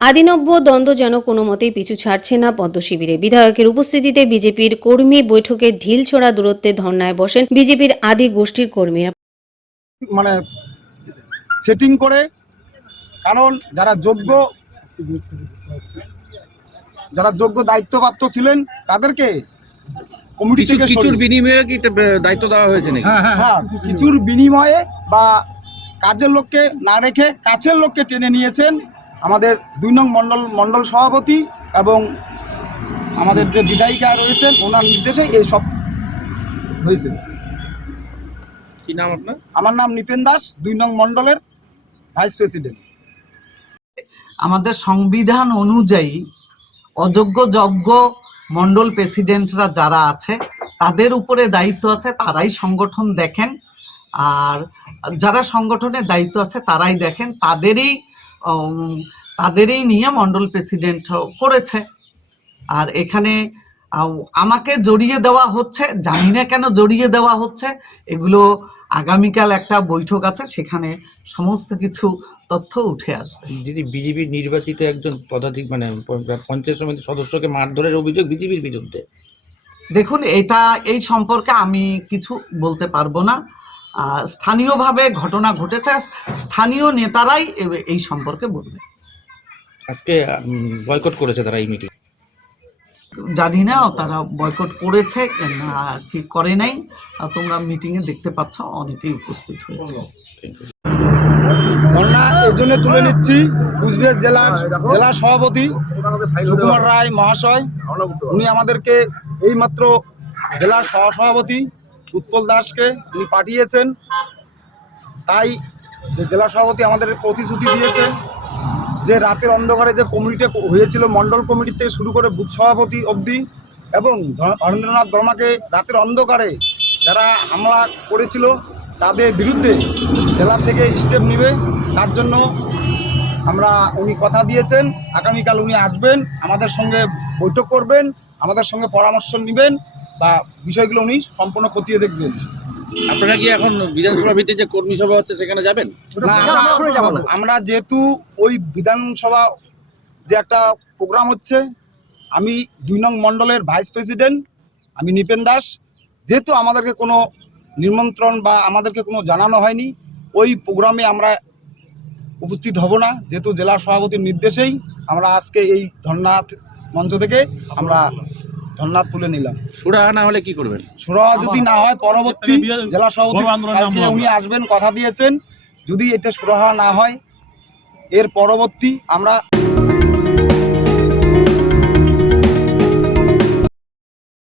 আদিনব্য দ্বন্দ্ব যেন কোনো মতেই পিছু ছাড়ছে না পদ্ম শিবিরে। বিধায়কের উপস্থিতিতে বিজেপির কর্মী বৈঠকে ঢিল ছোড়া দূরত্বে ধর্নায় বসেন বিজেপির আদি গোষ্ঠীর কর্মীরা। মানে সেটিং করে, কারণ যারা যোগ্য দায়িত্বপ্রাপ্ত ছিলেন তাদেরকে কমিটি থেকে কিছুর বিনিময়ে কি দায়িত্ব দেওয়া হয়েছে নাকি? হ্যাঁ, কিছুর বিনিময়ে বা কাজের লোককে না রেখে কাছের লোককে টেনে নিয়েছেন আমাদের 2 নং মণ্ডল সভাপতি এবং আমাদের যে বিধায়িকা রয়েছেন ওনার নির্দেশে এই সব হয়েছে। কি নাম আপনার? আমার নাম নিপেন দাস, 2 নং মণ্ডলের ভাইস প্রেসিডেন্ট। আমাদের সংবিধান অনুযায়ী অযোগ্য যোগ্য মণ্ডল প্রেসিডেন্টরা যারা আছে তাদের উপরে দায়িত্ব আছে, তারাই সংগঠন দেখেন। আর যারা সংগঠনের দায়িত্ব আছে তারাই দেখেন, তাদেরই নিয়ে মণ্ডল প্রেসিডেন্ট করেছে। আর এখানে আমাকে জড়িয়ে দেওয়া হচ্ছে, জানি না কেন জড়িয়ে দেওয়া হচ্ছে। এগুলো আগামীকাল একটা বৈঠক আছে, সেখানে সমস্ত কিছু তথ্য উঠে আসবে। যদি বিজেপির নির্বাচিত একজন পদাধিকারী মানে পঞ্চায়েত সমিতির সদস্যকে মারধরের অভিযোগ বিজেপির বিরুদ্ধে, দেখুন, এই সম্পর্কে আমি কিছু বলতে পারবো না। স্থানীয়ভাবে ঘটনা ঘটেছে, স্থানীয় নেতারাই এই সম্পর্কে বলবে। আজকে বয়কট করেছে তারা এই মিটিং। জানি না তারা বয়কট করেছে না কি করে নাই। তোমরা মিটিংয়ে দেখতে পাচ্ছ অনেকেই উপস্থিত হয়েছে। ধর্ণা এই জন্য তুলে নিচ্ছি, কুচবিহার জেলা সভাপতি সুকুমার রায় মহাশয় উনি আমাদেরকে এইমাত্র জেলা সহসভাপতি উৎপল দাসকে উনি পাঠিয়েছেন। তাই জেলা সভাপতি আমাদের প্রতিশ্রুতি দিয়েছে যে রাতের অন্ধকারে যে কমিটি হয়েছিল মণ্ডল কমিটি থেকে শুরু করে বুথ সভাপতি অবধি এবং হরেন্দ্রনাথ বর্মাকে রাতের অন্ধকারে যারা হামলা করেছিল তাদের বিরুদ্ধে জেলা থেকে স্টেপ নেবে। তার জন্য উনি কথা দিয়েছেন আগামীকাল উনি আসবেন, আমাদের সঙ্গে বৈঠক করবেন, আমাদের সঙ্গে পরামর্শ নেবেন বা বিষয়গুলো উনি সম্পূর্ণ খতিয়ে দেখবেন। আপনারা কি এখন বিধানসভা ভিত্তিতে যে কর্মী সভা হচ্ছে সেখানে যাবেন? আমরা যেহেতু ওই বিধানসভা যে একটা প্রোগ্রাম হচ্ছে, আমি 2 নং মণ্ডলের ভাইস প্রেসিডেন্ট, আমি নিপেন দাস, যেহেতু আমাদেরকে কোনো নিমন্ত্রণ বা আমাদেরকে কোনো জানানো হয়নি, ওই প্রোগ্রামে আমরা উপস্থিত হব না। যেহেতু জেলা সভাপতির নির্দেশেই আমরা আজকে এই ধর্ণা মঞ্চ থেকে আমরা ধর্ণা তুলে নিলাম। সুরাহা না হলে কি করবেন? সুরাহা যদি না হয় পরবর্তী জেলা সভাপতি উনি আসবেন, কথা দিয়েছেন। যদি এটা সুরাহা না হয় এর পরবর্তী আমরা